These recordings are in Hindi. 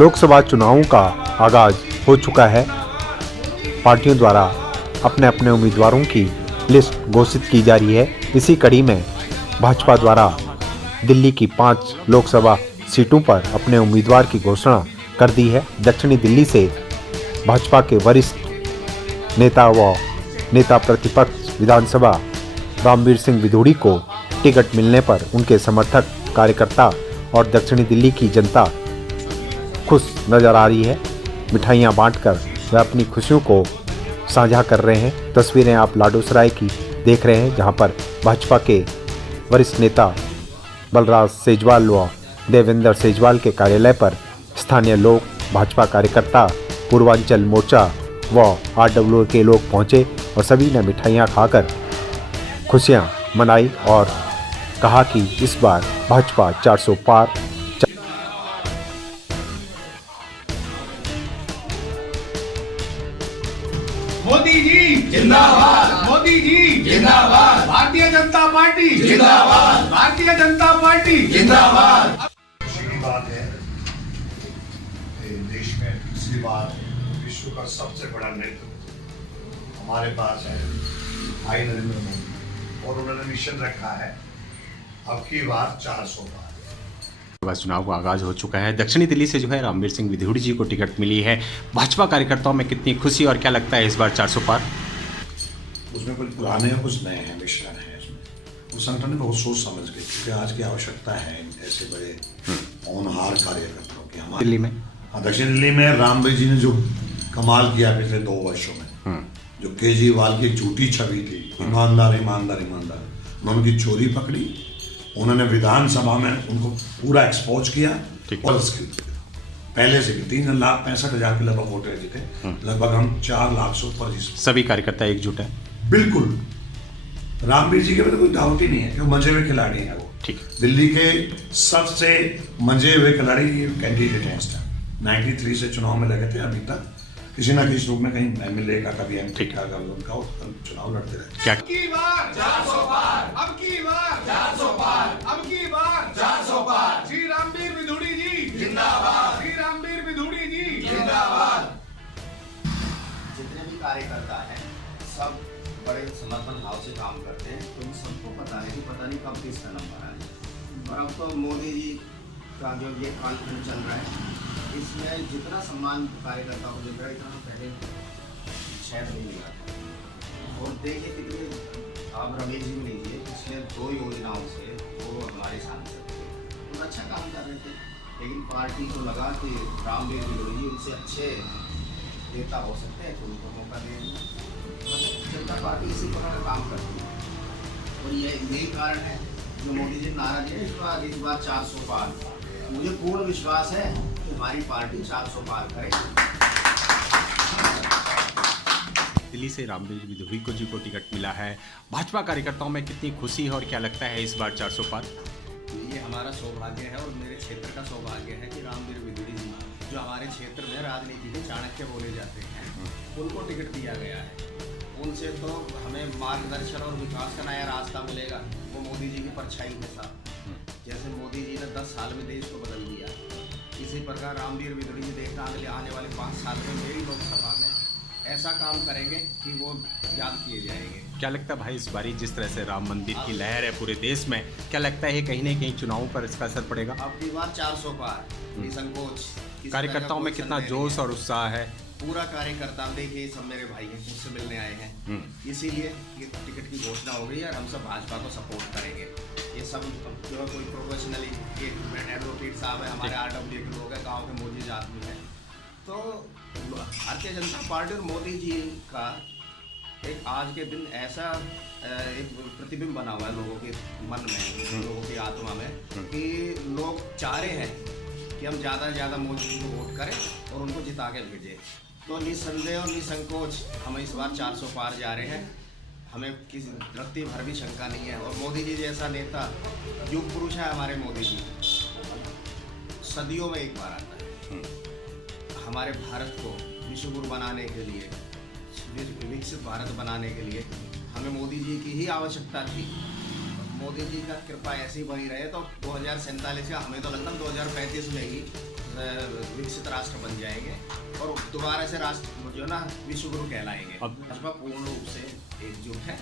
लोकसभा चुनावों का आगाज हो चुका है। पार्टियों द्वारा अपने अपने उम्मीदवारों की लिस्ट घोषित की जा रही है। इसी कड़ी में भाजपा द्वारा दिल्ली की 5 लोकसभा सीटों पर अपने उम्मीदवार की घोषणा कर दी है। दक्षिणी दिल्ली से भाजपा के वरिष्ठ नेता व नेता प्रतिपक्ष विधानसभा रामवीर सिंह विधूड़ी को टिकट मिलने पर उनके समर्थक, कार्यकर्ता और दक्षिणी दिल्ली की जनता खुश नजर आ रही है। मिठाइयाँ बांटकर वे अपनी खुशियों को साझा कर रहे हैं। तस्वीरें आप लाडोसराय की देख रहे हैं, जहां पर भाजपा के वरिष्ठ नेता बलराज सेजवाल व देवेंद्र सेजवाल के कार्यालय पर स्थानीय लोग, भाजपा कार्यकर्ता, पूर्वांचल मोर्चा व आरडब्ल्यू के लोग पहुंचे और सभी ने मिठाइयाँ खाकर खुशियां मनाई और कहा कि इस बार भाजपा 400 पार। मोदी जी जिंदाबाद, मोदी जी जिंदाबाद, भारतीय जनता पार्टी जिंदाबाद, भारतीय जनता पार्टी जिंदाबाद। खुशी की बात है देश में तीसरी बार विश्व का सबसे बड़ा नेतृत्व हमारे पास है, भाई नरेंद्र मोदी, और उन्होंने मिशन रखा है अब की बार 400 पार। चुनाव का आगाज हो चुका है। दक्षिणी दिल्ली से जो है रामवीर सिंह विधूड़ी जी को टिकट मिली है। भाजपा कार्यकर्ताओं में कितनी खुशी और क्या लगता है इस बार 400 पार? उसमें कुछ पुराने और कुछ नए हैं, मिश्रण है इसमें। उस संगठन ने बहुत सोच समझ गई, क्योंकि आज की आवश्यकता है ऐसे बड़े होनहार कार्यकर्ताओं की। हमारे दिल्ली में, दक्षिण दिल्ली में रामवीर जी ने जो कमाल किया पिछले 2 वर्षों में, जो केजरीवाल की एक झूठी छवि थी, ईमानदार ईमानदार ईमानदार, उन्होंने उनकी चोरी पकड़ी, उन्होंने विधानसभा में उनको पूरा एक्सपोज किया और पहले से भी 3,65,000 के लगभग वोटर जीते, लगभग हम 4 लाख से ऊपर जीते। सभी कार्यकर्ता एकजुट है। बिल्कुल, रामवीर जी के बारे में कोई डाउट ही नहीं है कि वो मंजे हुए खिलाड़ी हैं। वो ठीक, दिल्ली के सबसे मंजे हुए खिलाड़ी कैंडिडेट हैं इस टाइम। 93 से चुनाव में लगे थे, अभी तक किसी ना किसी रूप में कहीं एमएलए का, कभी एमपी का, उनका चुनाव लड़ते रहे। क्या अब की बार 400 पार, अब की बार 400 पार, अब की बार 400 पार। श्री रामवीर विधूड़ी जी जिंदाबाद, श्री रामवीर विधूड़ी जी जिंदाबाद। जितने भी कार्यकर्ता हैं सब बड़े समर्पण भाव से काम करते हैं, तो सबको पता है कि पता नहीं कब किसका नंबर आए। और अब तो मोदी जी का जो ये कॉन्फ्रेंस चल रहा है, इसमें जितना सम्मान कार्यकर्ता को मिल रहा है इतना पहले शायद नहीं मिला था। और देखिए कितने, आप रमेश जी लीजिए, पिछले 2 योजनाओं से वो हमारे सांसद थे, तो अच्छा काम कर रहे थे, लेकिन पार्टी को लगा कि रामवीर विधूड़ी जी उनसे अच्छे नेता हो सकते हैं, तो उनको मौका देंगे। जनता पार्टी इसी तरह का काम करती है और यही कारण है जो मोदी जी नारा दिए इस बार 400 पार। मुझे पूर्ण विश्वास है कि हमारी पार्टी 400 पार करेगी। दिल्ली से रामवीर विधूड़ी को टिकट मिला है। भाजपा कार्यकर्ताओं में कितनी खुशी है और क्या लगता है इस बार 400 पार? ये हमारा सौभाग्य है और मेरे क्षेत्र का सौभाग्य है कि रामवीर विधूड़ी जी, जो हमारे क्षेत्र में राजनीति के चाणक्य बोले जाते हैं, उनको टिकट दिया गया है। उनसे तो हमें मार्गदर्शन और विकास का नया रास्ता मिलेगा। वो मोदी जी की परछाई के साथ, जैसे मोदी जी ने 10 साल में देश को बदल दिया, इसी प्रकार रामवीर विधूड़ी जी देखना आने वाले 5 साल में मेरी लोकसभा में ऐसा काम करेंगे कि वो याद किए जाएंगे। क्या लगता है भाई इस बारी जिस तरह से राम मंदिर की लहर है पूरे देश में, क्या लगता है कहीं ना कहीं चुनावों पर इसका असर पड़ेगा? अब की बार 400 पार, निसंकोच। कार्यकर्ताओं में कितना जोश और उत्साह है? पूरा कार्यकर्ता, देखिए सब मेरे भाई हैं, मुझसे मिलने आए हैं, इसीलिए ये टिकट की घोषणा हो गई और हम सब भाजपा को सपोर्ट करेंगे। ये सब जो है कोई प्रोफेशनली, एडवोकेट साहब है, हमारे आरडब्ल्यू के लोग हैं, गाँव के मोदी आदमी हैं, तो भारतीय जनता पार्टी और मोदी जी का एक आज के दिन ऐसा एक प्रतिबिंब बना हुआ है लोगों के मन में, लोगों की आत्मा में, कि लोग चाह रहे हैं कि हम ज़्यादा से ज़्यादा मोदी जी को वोट करें और उनको जिता के भेजें। तो निसंदेह और निसंकोच हम इस बार 400 पार जा रहे हैं, हमें किसी रत्ती भर भी शंका नहीं है। और मोदी जी जैसा नेता, युग पुरुष है हमारे मोदी जी, सदियों में एक बार आता है। हमारे भारत को विश्व गुरु बनाने के लिए, विकसित भारत बनाने के लिए हमें मोदी जी की ही आवश्यकता थी। मोदी जी का कृपा ऐसी बनी रहे तो 2047 का, हमें तो लगता है 2035 में ही विकसित राष्ट्र बन जाएंगे और दोबारा से राष्ट्र जो ना विश्व गुरु कहलाएंगे। भाजपा पूर्ण रूप से एकजुट है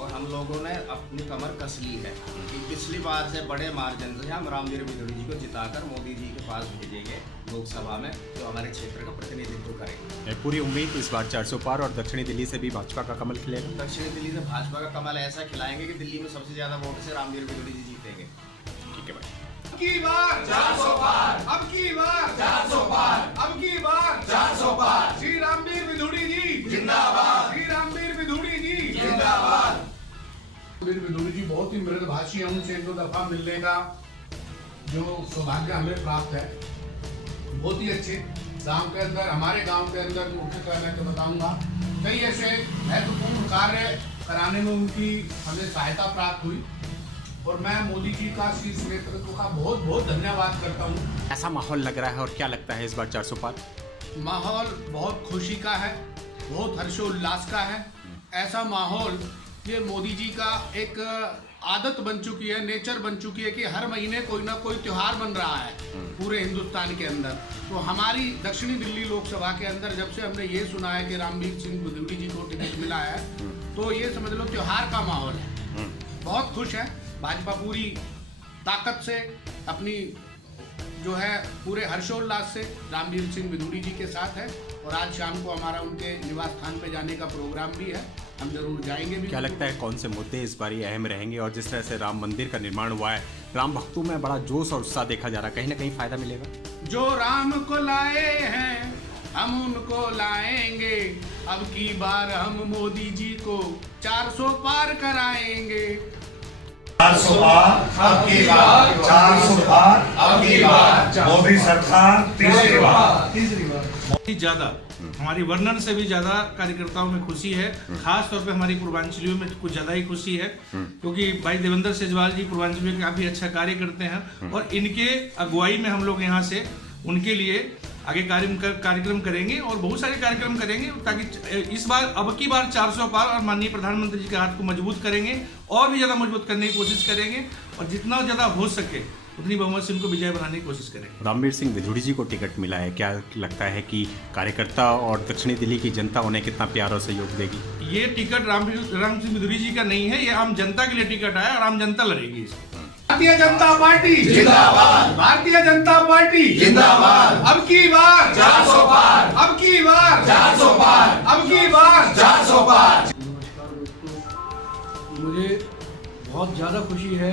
और हम लोगों ने अपनी कमर कस ली है कि पिछली बार से बड़े मार्जिन से हम रामवीर विधुड़ी जी को जिताकर मोदी जी के पास भेजेंगे लोकसभा में, जो हमारे क्षेत्र का प्रतिनिधित्व करेंगे। पूरी उम्मीद इस बार 400 पार और दक्षिणी दिल्ली से भी भाजपा का कमल खिलेगा। दक्षिणी दिल्ली से भाजपा का कमल ऐसा खिलाएंगे कि दिल्ली में सबसे ज्यादा वोट से रामवीर विधुड़ी जी जीतेंगे। ठीक है भाई। अब की बार 400 पार, अब की बार 400 पार, अब की बार 400 पार। श्री रामवीर विधुड़ी जी जिंदाबाद, श्री रामवीर विधुड़ी जी जिंदाबाद। रामवीर विधुड़ी जी बहुत ही मृदभाषी हैं, उनसे एक दो दफा मिलने का जो सौभाग्य हमें प्राप्त है। बहुत ही अच्छे गांव के अंदर, हमारे गांव के अंदर मुख्यतः मैं तो बताऊंगा कई ऐसे महत्वपूर्ण कार्य कराने में उनकी हमें सहायता प्राप्त हुई और मैं मोदी जी का शीर्ष नेतृत्व का बहुत बहुत धन्यवाद करता हूँ। ऐसा माहौल लग रहा है और क्या लगता है इस बार 400 पार? माहौल बहुत खुशी का है, बहुत हर्षोल्लास का है। ऐसा माहौल ये मोदी जी का एक आदत बन चुकी है, नेचर बन चुकी है कि हर महीने कोई ना कोई त्योहार बन रहा है पूरे हिंदुस्तान के अंदर। तो हमारी दक्षिणी दिल्ली लोकसभा के अंदर जब से हमने ये सुना है कि रामवीर सिंह विधुड़ी जी को टिकट मिला है तो ये समझ लो त्योहार का माहौल है। बहुत खुश है। भाजपा पूरी ताकत से अपनी जो है पूरे हर्षोल्लास से रामवीर सिंह विधुड़ी जी के साथ है और आज शाम को हमारा उनके निवास स्थान पे जाने का प्रोग्राम भी है, हम जरूर जाएंगे भी। क्या लगता है कौन से मुद्दे इस बार अहम रहेंगे और जिस तरह से राम मंदिर का निर्माण हुआ है, राम भक्तों में बड़ा जोश और उत्साह देखा जा रहा है, कहीं ना कहीं फायदा मिलेगा? जो राम को लाए हैं हम उनको लाएंगे, अब की बार हम मोदी जी को 400 पार कराएंगे। 400 पार, अब की बार 400 पार, अब की बार मोदी सरकार तीसरी बार। ज्यादा हमारी वर्णन से भी ज्यादा कार्यकर्ताओं में खुशी है। खास तौर पे हमारी पूर्वांचलियों में कुछ ज्यादा ही खुशी है क्योंकि भाई देवेंद्र सेजवाल जी पूर्वांचल में काफी अच्छा कार्य करते हैं और इनके अगुवाई में हम लोग यहाँ से उनके लिए आगे कार्यक्रम करेंगे और बहुत सारे कार्यक्रम करेंगे ताकि इस बार अब की बार 400 पार और माननीय प्रधानमंत्री जी के हाथ को मजबूत करेंगे और भी ज्यादा मजबूत करने की कोशिश करेंगे और जितना ज्यादा हो सके उतनी बहुमत से उनको विजय बनाने की कोशिश करेंगे। रामवीर सिंह विधुड़ी जी को टिकट मिला है, क्या लगता है कि कार्यकर्ता और दक्षिणी दिल्ली की जनता उन्हें कितना प्यार और सहयोग देगी? ये टिकट राम सिंह विधुड़ी जी का नहीं है, ये आम जनता के लिए टिकट आया और आम जनता लड़ेगी। भारतीय जनता पार्टी जिंदाबाद, भारतीय जनता पार्टी जिंदाबाद। अब की बार 400 पार, अब की बार 400 पार, अब की बार 400 पार। नमस्कार दोस्तों, मुझे बहुत ज़्यादा खुशी है।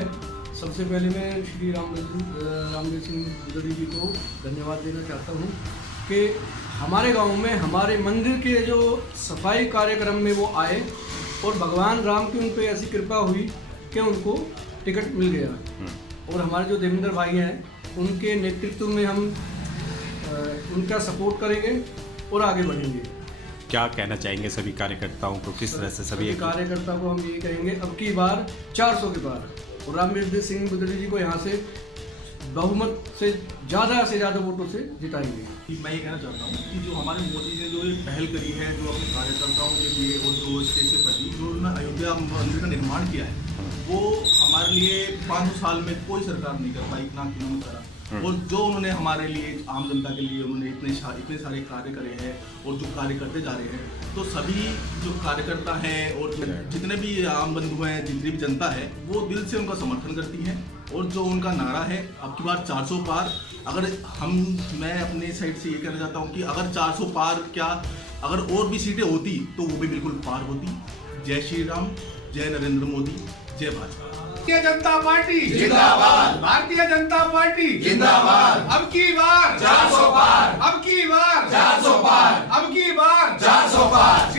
सबसे पहले मैं श्री रामवीर सिंह विधुड़ी जी को धन्यवाद देना चाहता हूँ कि हमारे गांव में हमारे मंदिर के जो सफाई कार्यक्रम में वो आए और भगवान राम की उन पर ऐसी कृपा हुई कि उनको टिकट मिल गया और हमारे जो देवेंद्र भाई हैं उनके नेतृत्व में हम उनका सपोर्ट करेंगे और आगे बढ़ेंगे। क्या कहना चाहेंगे सभी कार्यकर्ताओं को, किस तरह से सभी कार्यकर्ता को हम ये कहेंगे अब की बार 400 के पार और रामवीर सिंह विधुड़ी जी को यहाँ से बहुमत से ज़्यादा वोटों से जिताएंगे। मैं ये कहना चाहता हूँ कि जो हमारे मोदी ने जो ये पहल करी है जो अपने कार्यकर्ताओं के लिए और जो स्टेज से प्रति जो उन्होंने अयोध्या मंदिर का निर्माण किया है वो हमारे लिए 500 साल में कोई सरकार नहीं कर पाई इतना किलोमीटर करा और जो उन्होंने हमारे लिए आम जनता के लिए उन्होंने इतने सारे कार्य करे हैं और जो कार्य करते जा रहे हैं तो सभी जो कार्यकर्ता हैं और जितने भी आम बंधु हैं जितनी भी जनता है वो दिल से उनका समर्थन करती है और जो उनका नारा है अब की बार 400 पार। अगर मैं अपने साइड से ये कहना चाहता हूँ कि अगर 400 पार क्या अगर और भी सीटें होती तो वो भी बिल्कुल पार होती। जय श्री राम, जय नरेंद्र मोदी, जय भाजपा। भारतीय जनता पार्टी जिंदाबाद, भारतीय जनता पार्टी जिंदाबाद। अब की बार 400 पार, अब की बार 400 पार, अब की बार 400 पार।